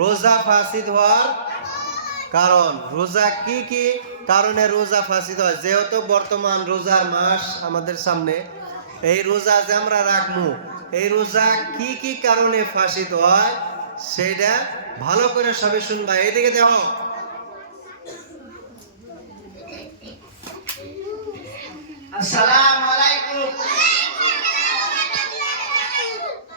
রোজা ফাসিদ হওয়ার কারণ। রোজা কি কি কারণে রোজা ফাসিদ হয়? যেহেতু বর্তমান রোজার মাস আমাদের সামনে, এই রোজা যে আমরা রাখবো, এই রোজা কি কি কারণে ফাসিদ হয় সেটা ভালো করে সবাই শুনবা। এদিকে দেখো, আসসালামু আলাইকুম।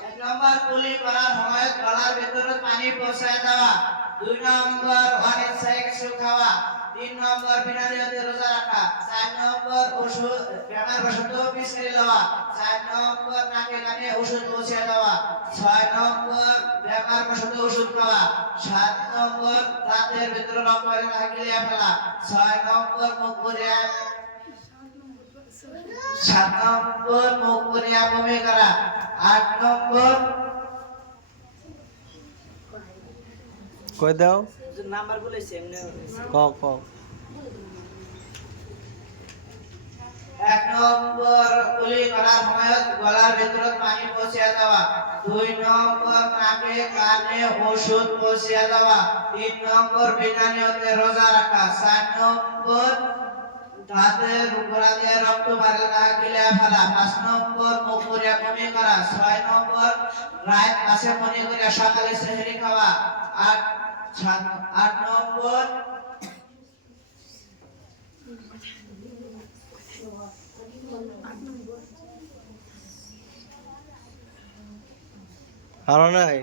এক নম্বর কুলি করার সময় গলার ভিতরে পানি পৌঁছায় দেওয়া। 2 নম্বর অনিচ্ছায় কিছু খাওয়া। 3 নম্বর বিনা নিয়তে রোজা রাখা। 4 নম্বর ওষুধ বেমার বশত বিশ্রী লওয়া। 4 নম্বর নাকে কানে ওষুধ পৌঁছে দেওয়া। 6 নম্বর বেমার বশত ওষুধ খাওয়া। 7 নম্বর রাতের ভিতরে রক্তের গিলিয়ে ফেলা। 6 নম্বর মুখ পুড়িয়ে 7 নম্বর মুখ পুড়িয়ে বমি করা। 8 নম্বর কই দাও, নাম্বার বলেছি এমনি কও কও। 1 নম্বর কুলি করার সময় গলার ভিতরে পানি পৌঁছে দেওয়া। 2 নম্বর নাকে কানে ওষুধ পৌঁছে দেওয়া। 3 নম্বর বিনা নিয়তে রোজা রাখা। 4 নম্বর দাঁতের গোড়া দিয়ে রক্ত বাইরে না গিলে ফেলা। 5 নম্বর মুখ পুড়িয়ে বমি করা। 6 নম্বর রাত মাসে মনে করে সকালে সেহরি খাওয়া। 8 নম্বর আরো নাই?